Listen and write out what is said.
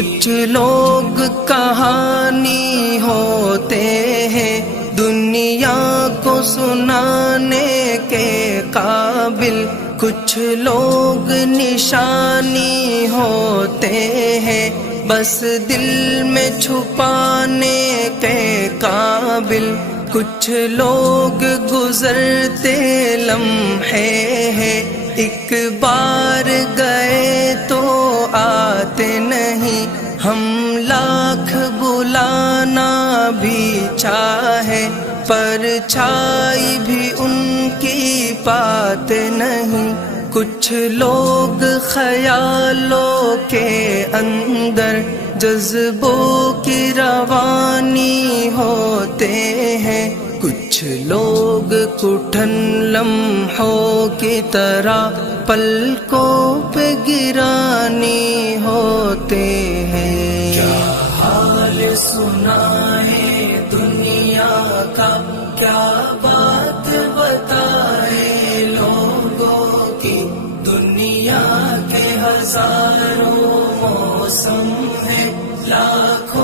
کچھ لوگ کہانی ہوتے ہیں دنیا کو سنانے کے قابل، کچھ لوگ نشانی ہوتے ہیں بس دل میں چھپانے کے قابل، کچھ لوگ گزرتے لمحے ہیں ایک بار گئے تو آتے نہیں، ہم لاکھ بلانا بھی چاہے پرچھائی بھی ان کی پاتے نہیں، کچھ لوگ خیالوں کے اندر جذبوں کی روانی ہوتے ہیں، کچھ لوگ کٹھن لمحوں کی طرح پلکوں پہ گرانی ہوتے ہیں۔ کیا حال سنا ہے دنیا کا، کیا بات بتائے لوگوں کی، دنیا کے ہزاروں موسم ہے لاکھوں